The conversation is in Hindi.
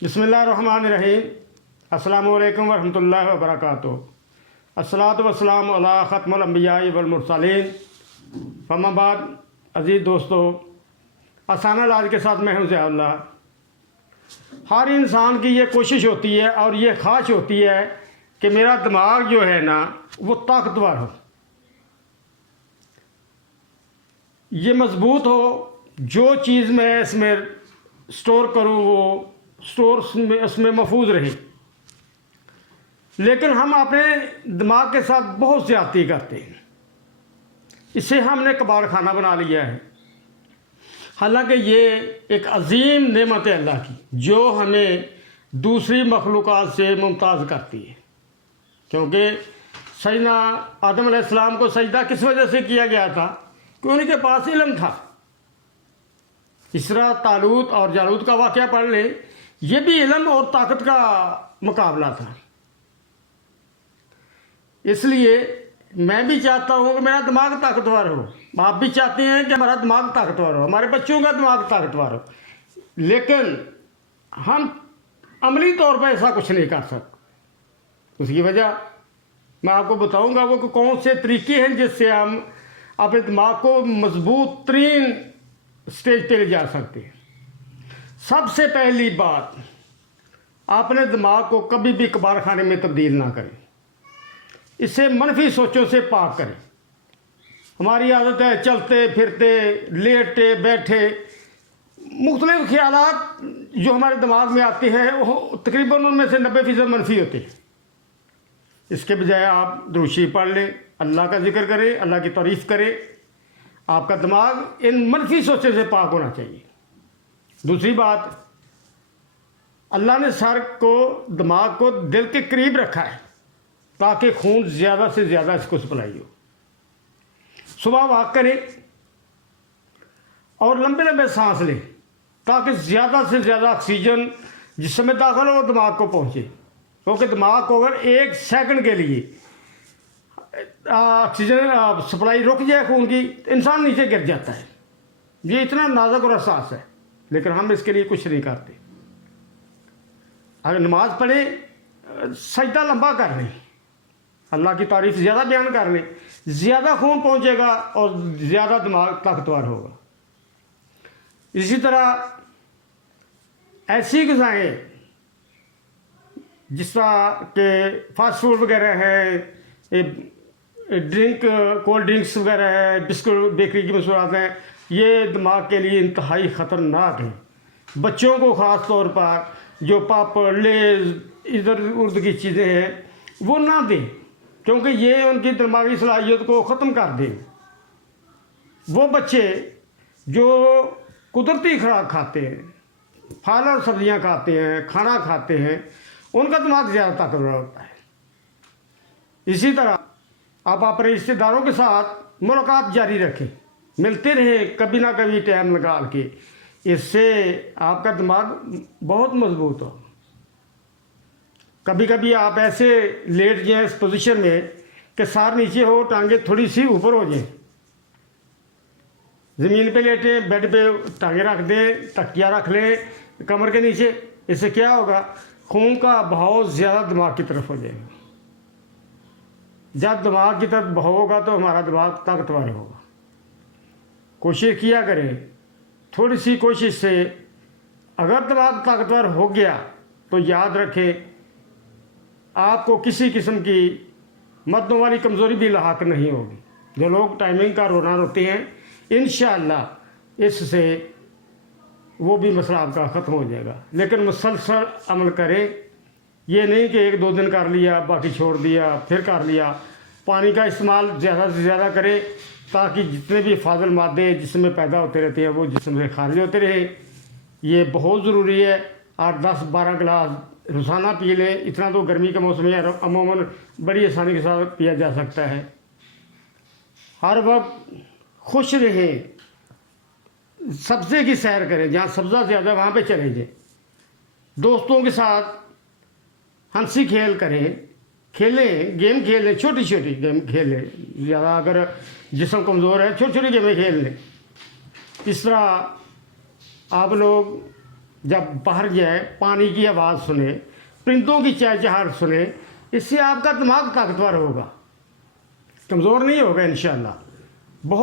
बिस्मिल्लाहिर्रहमानिर्रहीम। अस्सलामु अलैकुम वरहमतुल्लाहि वबरकातुहू। अस्सलातु वस्सलामु अला ख़त्मुल अंबियाई वल मुरसलीन। फम्मा बाद, अज़ीज़ दोस्तों, आसान इलाज के साथ मैं हूँ ज़ियाउल्लाह। हर इंसान की ये कोशिश होती है और ये ख्वाहिश होती है कि मेरा दिमाग जो है ना वो ताकतवर हो, ये मज़बूत हो। जो चीज़ मैं इसमें स्टोर करूँ वो स्टोर में उसमें महफूज रहे। लेकिन हम अपने दिमाग के साथ बहुत ज़्यादती करते हैं। इसे हमने कबाड़ खाना बना लिया है। हालांकि ये एक अजीम नेमत है अल्लाह की, जो हमें दूसरी मखलूक़ात से मुमताज़ करती है। क्योंकि सैयदना आदम अलैहिस्सलाम को सजदा किस वजह से किया गया था? कि उनके पास इल्म था। इसरा तालूत और जालूत का वाक़या पढ़ ले, ये भी इल्म और ताकत का मुकाबला था। इसलिए मैं भी चाहता हूँ कि मेरा दिमाग ताकतवर हो। आप भी चाहते हैं कि हमारा दिमाग ताकतवर हो, हमारे बच्चों का दिमाग ताकतवर हो। लेकिन हम अमली तौर पर ऐसा कुछ नहीं कर सकते। उसकी वजह मैं आपको बताऊंगा वो कि कौन से तरीके हैं जिससे हम अपने दिमाग को मजबूत तरीन स्टेज पे ले जा सकते हैं। सबसे पहली बात, अपने दिमाग को कभी भी कबाड़ खाने में तब्दील ना करें। इसे मनफी सोचों से पाक करें। हमारी आदत है चलते फिरते, लेटे बैठे, मुख्तलिफ ख्यालात जो हमारे दिमाग में आते हैं वो तकरीबन उनमें से 90% मनफी होते हैं। इसके बजाय आप दुरूद शरीफ पढ़ लें, अल्लाह का जिक्र करें, अल्लाह की तारीफ़ करें। आपका दिमाग इन मनफी सोचों से पाक होना चाहिए। दूसरी बात, अल्लाह ने सर को, दिमाग को दिल के करीब रखा है ताकि खून ज़्यादा से ज़्यादा इसको सप्लाई हो। सुबह वॉक करें और लंबे लंबे सांस लें ताकि ज़्यादा से ज़्यादा ऑक्सीजन जिसमें दाखिल हो दिमाग को पहुँचे। क्योंकि दिमाग को अगर 1 सेकंड के लिए ऑक्सीजन सप्लाई रुक जाए खून की, इंसान नीचे गिर जाता है। ये इतना नाजुक और एहसास है, लेकिन हम इसके लिए कुछ नहीं करते। अगर नमाज पढ़े, सजदा लंबा कर लें, अल्लाह की तारीफ़ ज़्यादा बयान कर लें, ज़्यादा खून पहुँचेगा और ज़्यादा दिमाग ताकतवर होगा। इसी तरह ऐसी ग़िज़ाएँ जिस तरह के फास्ट फूड वगैरह है, ड्रिंक, कोल्ड ड्रिंक्स वगैरह है, बिस्कुट, बेकरी की मसूरात हैं, ये दिमाग के लिए इंतहाई ख़तरनाक है। बच्चों को ख़ास तौर पर जो पापड़, लेज, इधर उर्द की चीज़ें हैं वो ना दें, क्योंकि ये उनकी दिमागी सलाहियत को ख़त्म कर दें। वो बच्चे जो कुदरती खुराक खाते हैं, फल और सब्जियाँ खाते हैं, खाना खाते हैं, उनका दिमाग ज़्यादा ताकतवर होता है। इसी तरह आप अपने रिश्तेदारों के साथ मुलाकात जारी रखें, मिलते रहें कभी ना कभी टाइम निकाल के। इससे आपका दिमाग बहुत मजबूत हो। कभी कभी आप ऐसे लेट जाएं इस पोजीशन में कि सार नीचे हो, टांगे थोड़ी सी ऊपर हो जाएं, ज़मीन पे लेटें, बेड पे टांगे रख दें, तकिया रख लें कमर के नीचे। इससे क्या होगा? खून का बहाव ज़्यादा दिमाग की तरफ हो जाएगा। जब दिमाग की तरफ बहाव होगा तो हमारा दिमाग ताकतवर होगा। कोशिश किया करें, थोड़ी सी कोशिश से अगर दिमाग ताकतवर हो गया तो याद रखें आपको किसी किस्म की मर्दों वाली कमज़ोरी भी लाहक नहीं होगी। जो लोग टाइमिंग का रोना रोते हैं, इंशाअल्लाह इससे वो भी मसला आपका ख़त्म हो जाएगा। लेकिन मुसलसल अमल करें, ये नहीं कि 1-2 दिन कर लिया बाकी छोड़ दिया फिर कर लिया। पानी का इस्तेमाल ज़्यादा से ज़्यादा करें ताकि जितने भी फाजल मादे जिसम में पैदा होते रहते हैं वो जिसम से खारिज होते रहे। ये बहुत ज़रूरी है। 8-10-12 गिलास रोज़ाना पी लें। इतना तो गर्मी के मौसम में अमूमन बड़ी आसानी के साथ पिया जा सकता है। हर वक्त खुश रहें, सब्ज़े की सैर करें, जहाँ सब्ज़ा ज़्यादा वहाँ पे चले जाएं। दोस्तों के साथ हंसी खेल करें, खेलें, गेम खेलें, छोटी छोटी गेम खेलें। ज़्यादा अगर जिस्म कमज़ोर है छोटी छोटी गेमें खेल लें। इस तरह आप लोग जब बाहर जाए, पानी की आवाज़ सुने, परिंदों की चहचहाहट सुने, इससे आपका दिमाग ताकतवर होगा, कमज़ोर नहीं होगा इंशाअल्लाह।